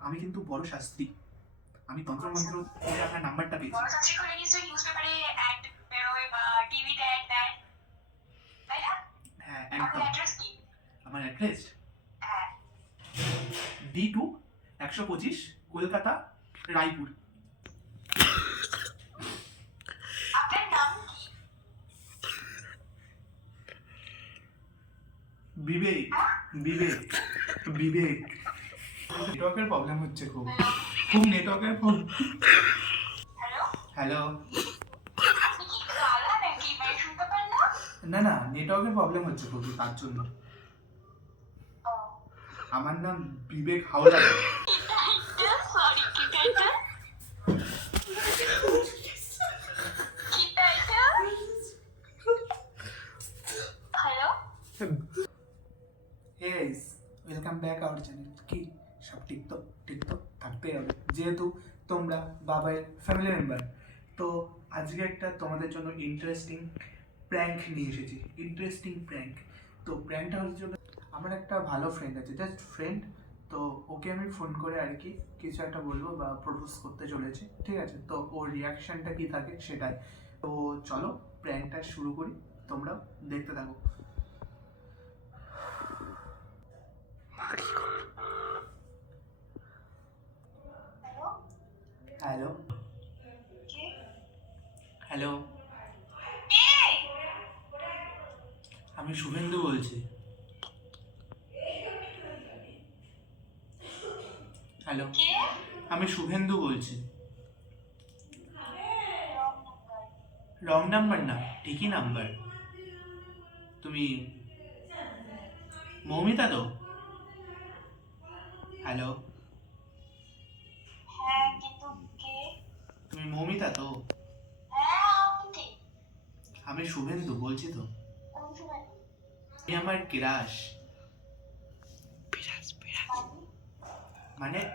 আমি কিন্তু বড় শাস্ত্রী। আমি তন্ত্রমন্ত্র করে আপনার নাম্বারটা পেয়েছি। বড় শাস্ত্রী করে নিশ্চয়ই নিউজপেপারে অ্যাড বেরোয় বা টিভিতে অ্যাড দেয়, তাই না? হ্যাঁ আপনার একদম। অ্যাড্রেস কি? আমার অ্যাড্রেস হ্যাঁ, D2 125 কলকাতা রায়পুর। আপনার নাম কি? বিবেক। বিবেক বিবেক নেটওয়ার্কের প্রবলেম হচ্ছে খুব নেটওয়ার্কের প্রবলেম। Hello, hello. আপনি কি কালা নাকি? মানে শুনতে পান না? না নেটওয়ার্কের প্রবলেম হচ্ছে খুব, তার জন্য। ও, আমার নাম বিবেক হাওলাদার। এটা সরি, এটা hello, hey guys, welcome back our channel. কি সব ঠিক তো থাকতেই হবে, যেহেতু তোমরা বাবার ফ্যামিলি মেম্বার। তো আজকে একটা তোমাদের জন্য ইন্টারেস্টিং প্র্যাঙ্ক নিয়ে এসেছি। Interesting prank. তো প্র্যাঙ্কটা হচ্ছে, আমার একটা ভালো ফ্রেন্ড আছে, জাস্ট ফ্রেন্ড। তো ওকে আমি ফোন করে আর কি কিছু একটা বলবো বা প্রপোজ করতে চলেছি, ঠিক আছে? তো ওর রিয়াকশানটা কি থাকে সেটাই। তো চলো প্র্যাঙ্কটা শুরু করি, তোমরা দেখতে থাকো। হ্যালো। কে? হ্যালো, কে? আমি শুভেন্দু বলছি। হ্যালো, কে? আমি শুভেন্দু বলছি। Wrong number. রং নাম্বার না, ঠিকই নাম্বার। তুমি মৌমিতা তো? হ্যালো, হ্যাঁ, কিন্তু কে? তুমি মৌমিতা তো? হ্যাঁ, আপনি। আমি শুভেন্দু বলছি তো। কোন সময়? তুমি আমার ক্রাশ। মানে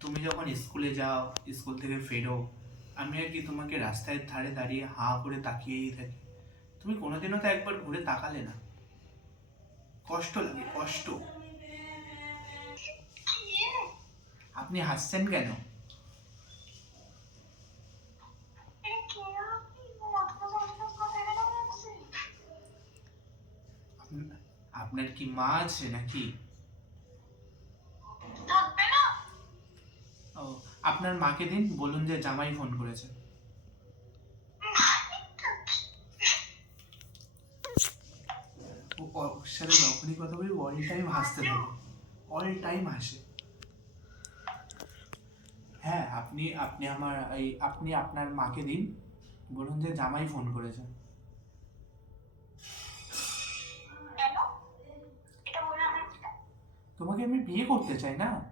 তুমি যখন স্কুলে যাও, স্কুল থেকে ফেরো, আমি আর কি তোমাকে রাস্তায় ধারে দাঁড়িয়ে হাঁ করে তাকিয়েই থাকি। তুমি কোনোদিনও তো একবার ঘুরে তাকালে না। কষ্ট লাগে, কষ্ট। কে? আপনি হাসছেন কেন? এটা কে? আপনি মাথা যন্ত্রণা করে কেন বলছে? আপনার কি মা আছে নাকি? থাকবে না? ও, আপনার মাকে দিন, বলুন যে জামাই ফোন করেছে। ওর সাথে যখনই কথা বলি অল টাইম হাসতে থাকে, অল টাইম হাসে। হ্যাঁ, আপনি আপনি আমার আপনি আপনার মাকে দিন, বলুন যে জামাই ফোন করেছে। কেন? এটা বলে আমার কি লাভ? তোমাকে আমি বিয়ে করতে চাই না।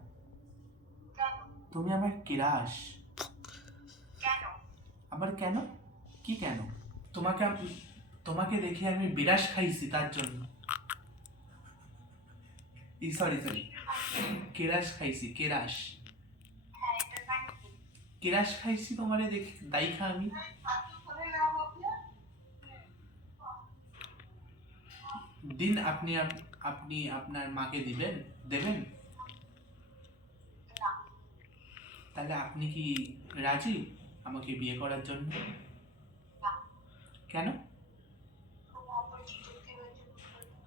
কেন? তুমি আমার ক্রাশ। কেন? আবার কেন? কি কেন? তোমাকে দেখে আমি বিরাস খাইছি, তার জন্য। সরি, কেরাস খাইছি, কেরাস। হ্যাঁ, এটার মানে কি? কেরাস খাইছি তোমারে দেখে, দাইখা আমি। আপনি বলে নাম আপনার? দিন, আপনি আপনার মাকে দেবেন। না। তাহলে আপনি কি রাজি আমাকে বিয়ে করার জন্য? না। কেন? খুব অপরিচিত কেউ একজন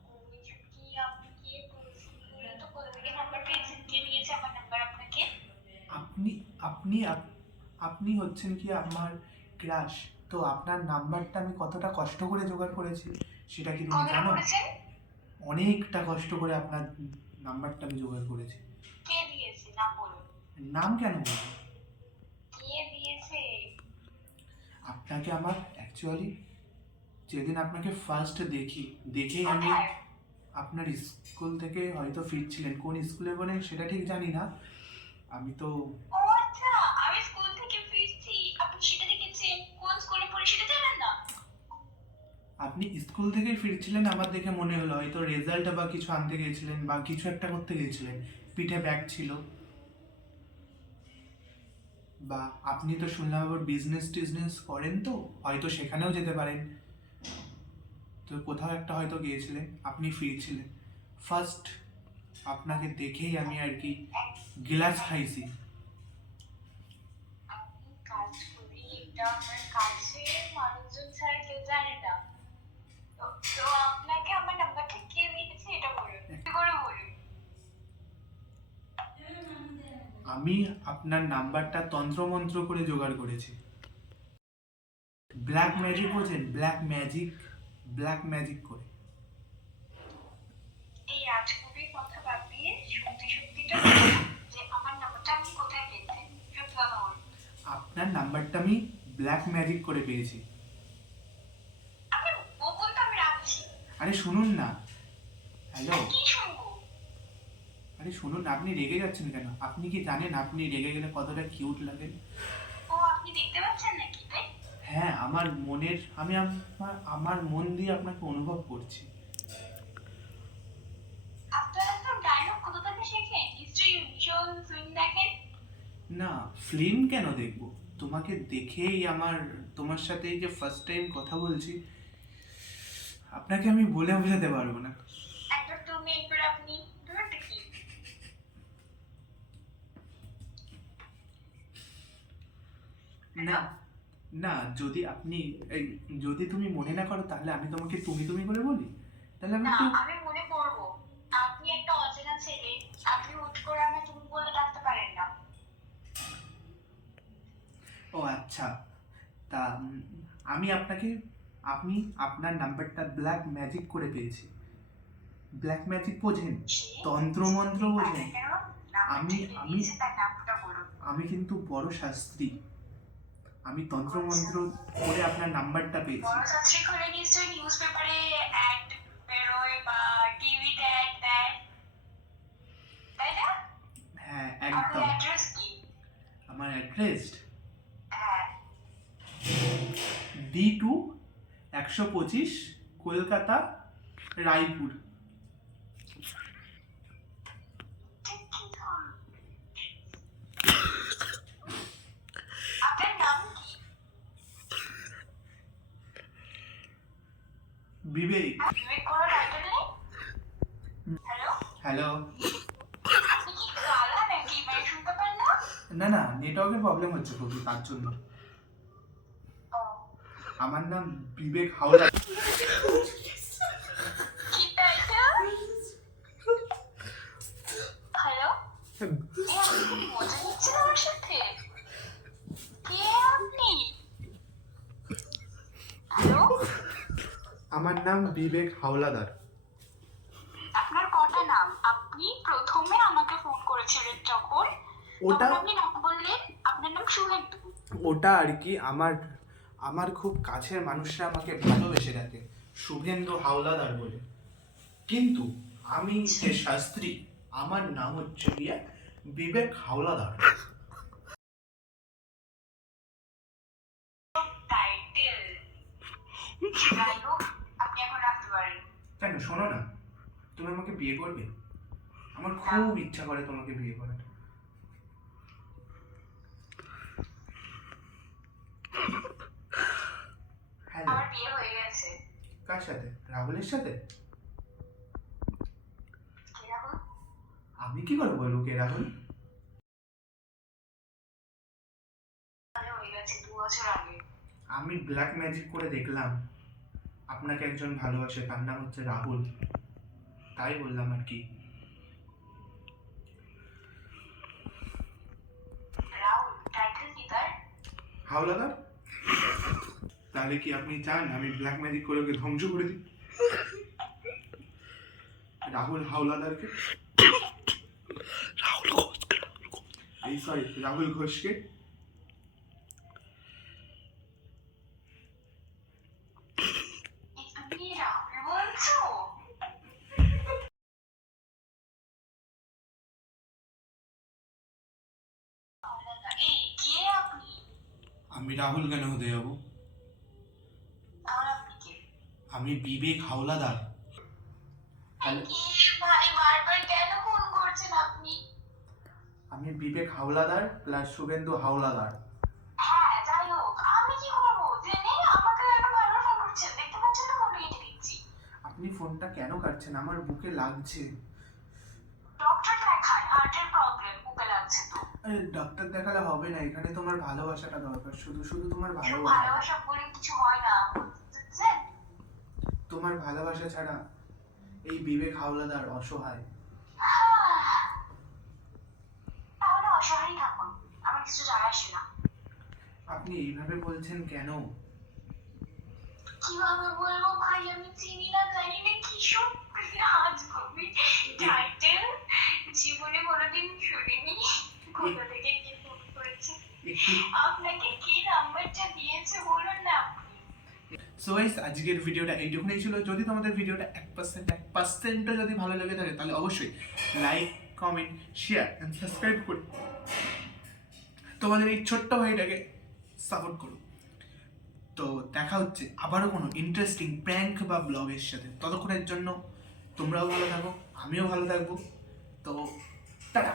বলবে কি আপনি কি বলছেন? বলে তো কোথা থেকে নাম্বার পেয়েছেন? কে দিয়েছে আমার নাম্বার আপনাকে? আপনি আপনি আপ- আপনি হচ্ছেন কি আমার ক্রাশ। তো আপনার নাম্বারটা আমি কতটা কষ্ট করে জোগাড় করেছি সেটা কি তুমি কতটা জানো? করেছেন? অনেকটা কষ্ট করে আপনার নাম্বারটা আমি জোগাড় করেছি। কে দিয়েছে? নাম বলুন। নাম কেন বলবো? কে দিয়েছে? আপনাকে আমার অ্যাকচুয়ালি যেদিন আপনাকে ফার্স্ট দেখেই আমি কোথায়? আপনার স্কুল থেকে হয়তো ফিরছিলেন, কোন স্কুলে বলেন সেটা ঠিক জানি না। আমি তো ও আচ্ছা, আমি স্কুল থেকে ফিরছি, আপনি সেটা দেখেছেন? কোন স্কুলে পড়ি সেটা জানেন না? আপনি স্কুল থেকে ফিরছিলেন, আমার দেখে মনে হলো হয়তো রেজাল্ট বা কিছু আনতে গিয়েছিলেন বা কিছু একটা করতে গিয়েছিলেন, পিঠে ব্যাগ ছিল। বা আপনি তো শুনলাম আবার বিজনেস করেন, তো হয়তো সেখানেও যেতে পারেন। তো কোথাও একটা হয়তো গিয়েছিলেন, আপনি ফিরছিলেন ফার্স্ট। আপনাকে দেখেই আমি আর কি গ্লাস খাইছি। আমি কাজ করি, এটা আমার কাছের মানুষজন ছাড়া কেউ জানে না। তো তো আপনাকে আমার নাম্বারটা কে দিয়েছে এটা বলুন, কি করে বলুন? আমি আপনার নাম্বারটা তন্ত্রমন্ত্র করে জোগাড় করেছি। ব্ল্যাক ম্যাজিক বোঝেন? ব্ল্যাক ম্যাজিক করে। এই রাজকবি কথা বাদ দিয়ে সত্যিটা বলুন যে আমার নাম্বারটা আপনি কোথায় পেয়েছেন, সত্যি কথা বলুন। আপনার নাম্বারটা আমি ব্ল্যাক ম্যাজিক করে পেয়েছি। আপনি বকুন তো আমি রাখছি। আরে শুনুন না। হ্যালো, কি শুনবো? আরে শুনুন, আপনি রেগে যাচ্ছেন কেন? আপনি কি জানেন আপনি রেগে গেলে কতটা কিউট লাগে? ও আপনি দেখতে পাচ্ছেন নাকি তাই? হ্যাঁ, আমার মন দিয়ে আপনাকে অনুভব করছি। আপনারা তো ডায়লগ কোথা থেকে শেখেন? নিশ্চয়ই ভীষণ ফিল্ম দেখেন। না, ফিল্ম কেন দেখবো? তোমাকে দেখেই তোমার সাথে এই যে ফার্স্ট টাইম কথা বলছি, আপনাকে আমি বলে বোঝাতে পারবো না। একবার তুমি একবার আপনি ব্যাপারটা কি? না না, যদি তুমি মনে না করো তাহলে আমি তোমাকে তুমি তুমি করে বলি, তাহলে আমি না একটু। আমি মনে করবো। আপনি একটা অচেনা ছেলে, আপনি হুট করে আমি তুমি বলে ডাকতে পারেন না। ও আচ্ছা, তা আমি আপনার নাম্বারটা ব্ল্যাক ম্যাজিক করে পেয়েছি। ব্ল্যাক ম্যাজিক বোঝেন? তন্ত্রমন্ত্র বোঝেন? আমি তার নামটা বলুন। আমি কিন্তু বড় শাস্ত্রী। আমি তন্ত্রমন্ত্র করে আপনার নাম্বারটা পেয়েছি। বড় শাস্ত্রী হলে নিশ্চয়ই নিউজ পেপারে অ্যাড বেরোয় বা টিভিতে অ্যাড দেয়, তাই না? হ্যাঁ, আপনার একদম। অ্যাড্রেস কি? আমার অ্যাড্রেস হ্যাঁ D2 125 কলকাতা রায়পুর। ঠিক কি ধরুন। আপনার নাম কি? বিবেক। বিবেক কোনো টাইটেল নেই? Hello, hello. আপনি কি কালা নাকি মানে শুনতে পান না? না না, নেটওয়ার্কের প্রবলেম হচ্ছে খুবই, তার জন্য। ও, আমার নাম বিবেক হাওলাদার। কি টাইটেল? হ্যালো, এই আপনি খুব মজা নিচ্ছেন আমার সাথে। কে আপনি? হ্যালো, আমার নাম বিবেক হাওলাদার। আপনার কটা নাম? আপনি প্রথমে আমাকে ফোন করেছিলেন যখন, ওটা তখন আপনি নাম বললেন আপনার নাম শুভেন্দু। ওটা আর কি আমার খুব কাছের মানুষরা আমাকে ভালোবেসে ডাকে শুভেন্দু হাওলাদার বলে। কিন্তু আমি যে শাস্ত্রী, আমার নাম হচ্ছে গিয়ে বিবেক হাওলাদার। টাইটেল। যাই হোক, আপনি এখন রাখতে পারেন। কেন, শোনো না, তুমি আমাকে বিয়ে করবে? আমার খুব ইচ্ছা করে তোমাকে বিয়ে করার। হ্যালো। আমার বিয়ে হয়ে গেছে। কার সাথে? রাহুলের সাথে? কে রাহুল? আমি কি করে বলবো কে রাহুল? হয়ে গেছে 2 বছর আগে। আমি ব্ল্যাক ম্যাজিক করে দেখলাম আপনাকে একজন ভালোবাসে, তার নাম হচ্ছে রাহুল, তাই বললাম আর কি। রাহুল টাইটেল কি তার? হাওলাদার। তাহলে কি আপনি চান আমি ব্ল্যাক ম্যাজিক করে ওকে ধ্বংস করে দিই? রাহুল হাওলাদারকে, রাহুল ঘোষকে। তুমি রাহুল বলছো? এই কে আপনি? আমি রাহুল কেন হতে যাবো? আর আপনি কে? আমি বিবেক হাওলাদার। কি ভাই বারবার কেন ফোন করছেন আপনি? আমি বিবেক হাওলাদার প্লাস শুভেন্দু হাওলাদার। হ্যাঁ যাই হোক, আমি কি করবো জেনে? আমাকে কেন বারবার ফোন করছেন? দেখতে পাচ্ছেন না ফোন কেটে দিচ্ছি। আপনি ফোনটা কেন কাটছেন? আমার বুকে লাগছে। তো আরে ডাক্তার দেখালে হবে না, এখানে তোমার ভালোবাসাটা দরকার, শুধু শুধু তোমার এসব ভালোবাসা। ভালোবাসা বলে কিছু হয় না, বুঝছেন? তোমার ভালোবাসা ছাড়া এই বিবেক হাওলাদার অসহায়। তাহলে অসহায় থাকুন, আমার কিছু যায় আসে না। আপনি এইভাবে বলছেন কেন? কিভাবে বলবো ভাই, আমি চিনি না জানি না কি সব রাজকবি টাইটেল, জীবনে কোনোদিন শুনিনি। কোথা থেকে কি ফোন করেছে, একটু আপনাকে কি নাম্বারটা দিয়েছে বলুন না আপনি। সো গাইস, আজকের ভিডিওটা এইটুকুই ছিল। যদি তোমাদের ভিডিওটা 1%ও যদি ভালো লেগে থাকে তাহলে অবশ্যই like, comment, share and subscribe করে তোমাদের এই ছোট্ট ভাইটাকে সাপোর্ট করো। তো দেখা হচ্ছে আবারও কোনো ইন্টারেস্টিং প্র্যাঙ্ক বা ব্লগের সাথে। ততক্ষণের জন্য তোমরাও ভালো থাকো, আমিও ভালো থাকবো। তো টাটা।